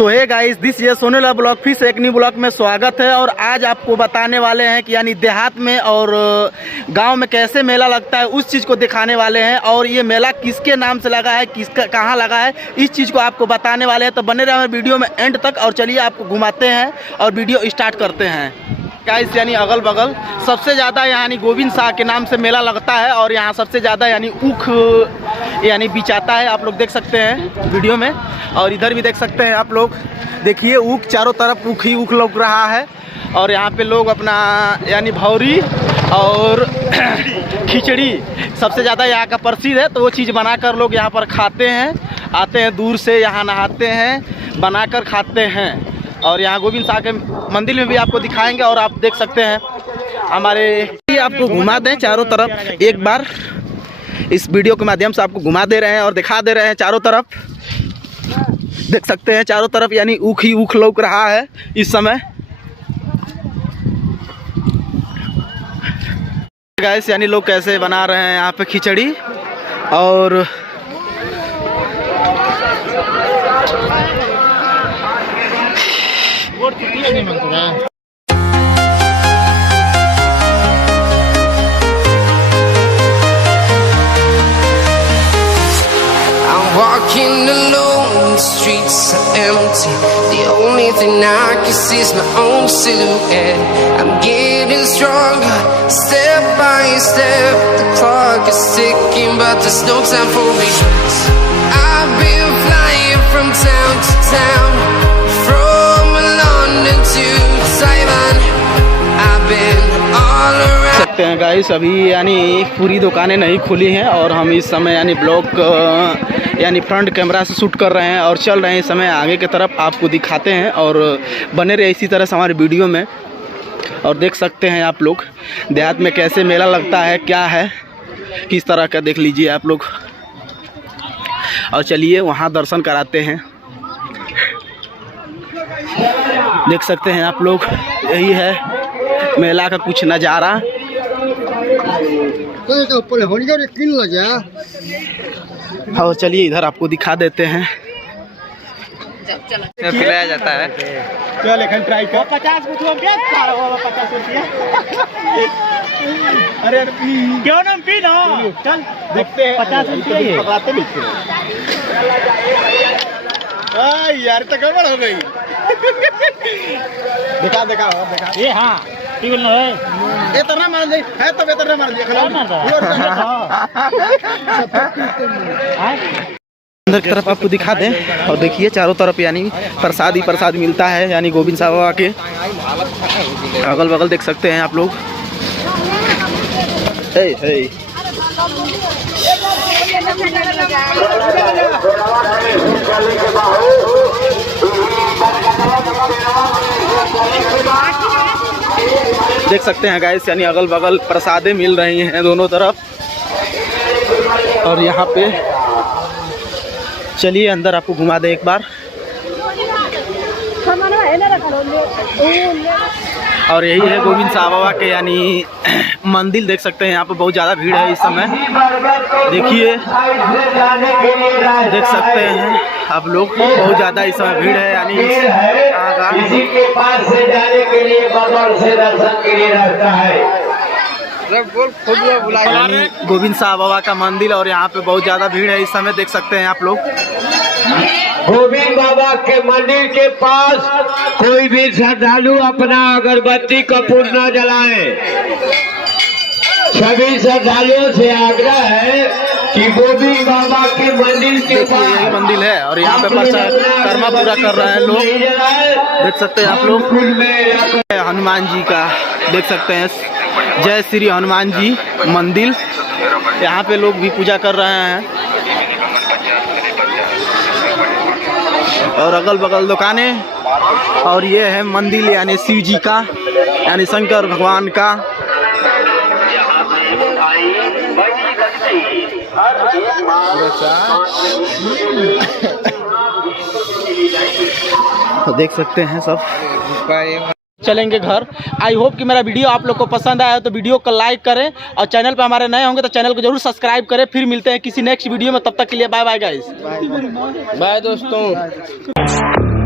So hey guys, this ये सोनेला blog फिर से एक न्यू ब्लॉग में स्वागत है। और आज आपको बताने वाले हैं कि यानी देहात में और गांव में कैसे मेला लगता है, उस चीज़ को दिखाने वाले हैं। और ये मेला किसके नाम से लगा है, किसका कहाँ लगा है, इस चीज़ को आपको बताने वाले हैं। तो बने रहे वीडियो में एंड तक। और चलिए आपको घुमाते हैं और वीडियो स्टार्ट करते हैं। गाइस यानी अगल बगल सबसे ज़्यादा यानी गोविंद शाह के नाम से मेला लगता है। और यहाँ सबसे ज़्यादा यानी ऊख यानी बिचाता है, आप लोग देख सकते हैं वीडियो में। और इधर भी देख सकते हैं आप लोग, देखिए ऊख, चारों तरफ ऊख ही ऊख लग रहा है। और यहाँ पे लोग अपना यानी भौरी और खिचड़ी सबसे ज़्यादा यहाँ का प्रसिद्ध है। तो वो चीज़ बनाकर लोग यहाँ पर खाते हैं, आते हैं दूर से, यहाँ नहाते हैं, बनाकर खाते हैं। और यहाँ गोविंद शाह के मंदिर में भी आपको दिखाएंगे। और आप देख सकते हैं हमारे, आपको घुमा दें चारों तरफ एक बार, इस वीडियो के माध्यम से आपको घुमा दे रहे हैं और दिखा दे रहे हैं चारों तरफ। देख सकते हैं चारों तरफ यानी ऊख ही ऊख लौक रहा है इस समय। गाइस यानी लोग कैसे बना रहे हैं यहाँ पे खिचड़ी। और walking alone, the streets are empty. The only thing I can see is my own silhouette. I'm getting stronger, step by step. The clock is ticking, but there's no time for regrets. I've been flying from town to town, from London to Taiwan. I've been all around. सकते हैं guys, अभी यानी पूरी दुकानें नहीं खुली हैं। और हम इस समय यानी ब्लॉग यानी फ्रंट कैमरा से शूट कर रहे हैं और चल रहे हैं इस समय आगे की तरफ, आपको दिखाते हैं। और बने रहे इसी तरह से हमारे वीडियो में। और देख सकते हैं आप लोग देहात में कैसे मेला लगता है, क्या है, किस तरह का, देख लीजिए आप लोग। और चलिए वहाँ दर्शन कराते हैं। देख सकते हैं आप लोग, यही है मेला का कुछ नज़ारा। और चलिए इधर आपको दिखा देते हैं, खिलाया जाता है। चल एक ट्राई कर। 50 रुपया। अरे क्यों ना पी ना, चल देखते हैं। 50 रुपये पकड़ाते नहीं यार, तो गड़बड़ हो गई। दिखा दिखा दिखा ये। हाँ ये तरह मार दे है, तो बेहतर मार दिया। अंदर की तरफ आपको दिखा दें। और देखिए चारों तरफ यानी प्रसाद ही प्रसाद मिलता है, यानी गोविंद शाह बाबा के अगल बगल देख सकते हैं आप लोग। देख सकते हैं गाइस, यानी अगल बगल प्रसादें मिल रही हैं दोनों तरफ। और यहाँ पे चलिए अंदर आपको घुमा दे एक बार। और यही है गोविंद शाह बाबा के यानी मंदिर, देख सकते हैं यहाँ पे बहुत ज़्यादा भीड़ है इस समय। देखिए देख सकते हैं आप लोग, बहुत ज़्यादा इस समय भीड़ है। यानी किसी के पास से जाने के लिए बगल से दर्शन के लिए रहता है गोविंद शाह बाबा का मंदिर। और यहाँ पे बहुत ज़्यादा भीड़ है इस समय, देख सकते हैं आप लोग। गोविंद बाबा के मंदिर के पास कोई भी श्रद्धालु अपना अगरबत्ती कपूर न जलाए। सभी श्रद्धालुओं से आग्रह है कि गोविंद बाबा के मंदिर के पास मंदिर है। और यहाँ पे कर्मा पूरा कर रहे हैं लोग, देख सकते हैं आप लोग। हनुमान जी का देख सकते हैं, जय श्री हनुमान जी मंदिर, यहाँ पे लोग भी पूजा कर रहे हैं। और अगल बगल दुकानें। और ये है मंदिर यानी शिव जी का, यानी शंकर भगवान का। तो देख सकते हैं सब। चलेंगे घर। आई होप कि मेरा वीडियो आप लोग को पसंद आया तो वीडियो को लाइक करें और चैनल पर हमारे नए होंगे तो चैनल को जरूर सब्सक्राइब करें। फिर मिलते हैं किसी नेक्स्ट वीडियो में, तब तक के लिए बाय बाय गाइस। बाय दोस्तों।